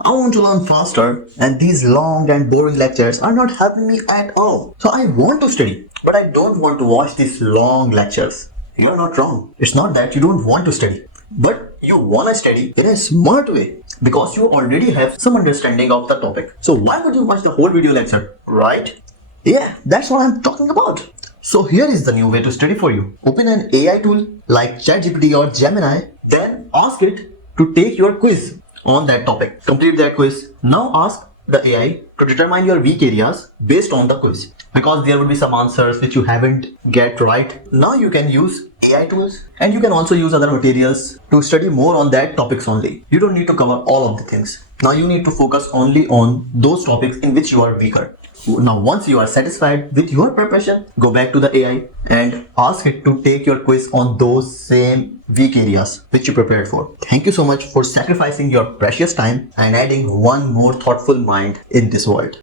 I want to learn faster, and these long and boring lectures are not helping me at all. So I want to study, but I don't want to watch these long lectures. You're not wrong. It's not that you don't want to study, but you want to study in a smart way because you already have some understanding of the topic. So why would you watch the whole video lecture, right? Yeah, that's what I'm talking about. So here is the new way to study for you. Open an AI tool like ChatGPT or Gemini, then ask it to take your quiz on that topic. Complete that quiz. Now ask the AI to determine your weak areas based on the quiz. Because there would be some answers which you haven't get right. Now you can use AI tools and you can also use other materials to study more on that topics only. You don't need to cover all of the things. Now you need to focus only on those topics in which you are weaker. Now once you are satisfied with your preparation, go back to the AI and ask it to take your quiz on those same weak areas which you prepared for. Thank you so much for sacrificing your precious time and adding one more thoughtful mind in this world.